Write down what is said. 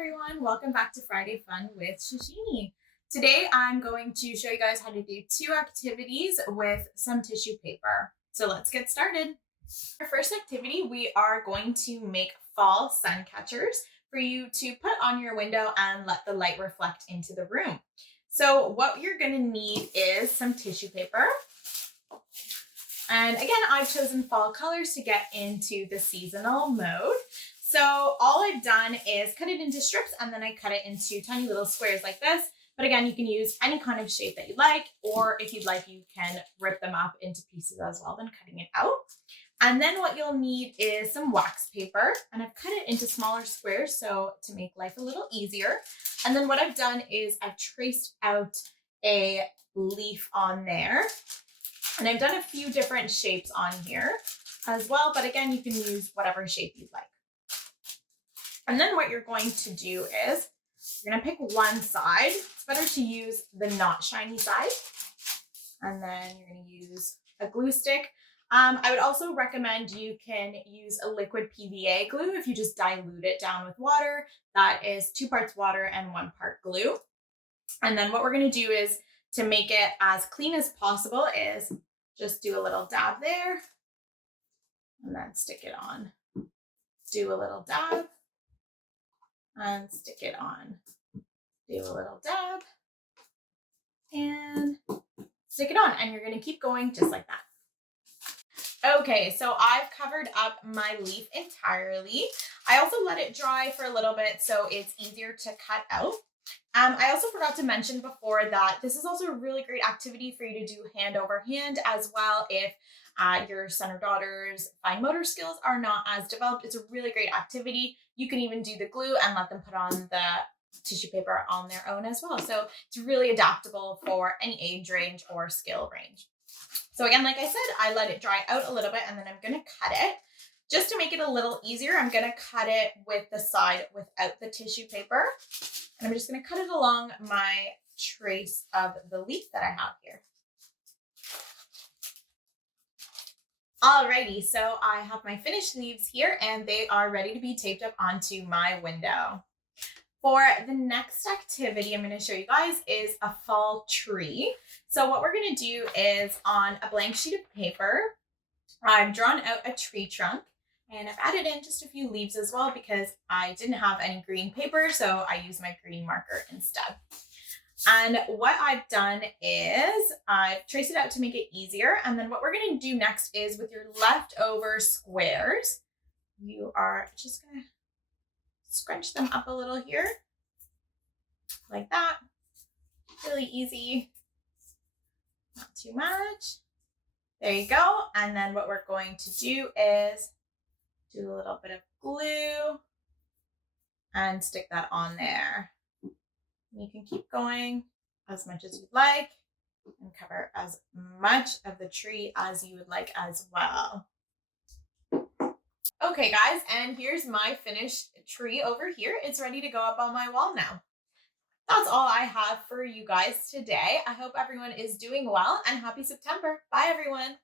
everyone, welcome back to Friday Fun with Shishini. Today I'm going to show you guys how to do 2 activities with some tissue paper. So let's get started. Our first activity, we are going to make fall sun catchers for you to put on your window and let the light reflect into the room. So what you're going to need is some tissue paper. And again, I've chosen fall colors to get into the seasonal mode. So all I've done is cut it into strips and then I cut it into tiny little squares like this. But again, you can use any kind of shape that you like, or if you'd like, you can rip them up into pieces as well, then cutting it out. And then what you'll need is some wax paper, and I've cut it into smaller squares so to make life a little easier. And then what I've done is I've traced out a leaf on there. And I've done a few different shapes on here as well, but again, you can use whatever shape you'd like. And then what you're going to do is you're going to pick one side. It's better to use the not shiny side. And then you're going to use a glue stick. I would also recommend you can use a liquid PVA glue if you just dilute it down with water. That is 2 parts water and 1 part glue. And then what we're going to do is, to make it as clean as possible, is just do a little dab there and then stick it on. Do a little dab and stick it on. Do a little dab and stick it on. And you're going to keep going just like that. Okay, so I've covered up my leaf entirely. I also let it dry for a little bit so it's easier to cut out. I also forgot to mention before that this is also a really great activity for you to do hand over hand as well. If your son or daughter's fine motor skills are not as developed, it's a really great activity. You can even do the glue and let them put on the tissue paper on their own as well. So it's really adaptable for any age range or skill range. So again, like I said, I let it dry out a little bit and then I'm going to cut it. Just to make it a little easier, I'm going to cut it with the side without the tissue paper. And I'm just going to cut it along my trace of the leaf that I have here. Alrighty, so I have my finished leaves here and they are ready to be taped up onto my window. For the next activity I'm going to show you guys is a fall tree. So what we're going to do is, on a blank sheet of paper, I've drawn out a tree trunk. And I've added in just a few leaves as well because I didn't have any green paper, so I used my green marker instead. And what I've done is I've traced it out to make it easier. And then what we're going to do next is, with your leftover squares, you are just going to scrunch them up a little here, like that. Really easy, not too much. There you go. And then what we're going to do is do a little bit of glue and stick that on there. You can keep going as much as you'd like and cover as much of the tree as you would like as well. Okay guys, and here's my finished tree over here. It's ready to go up on my wall now. That's all I have for you guys today. I hope everyone is doing well, and happy September. Bye everyone.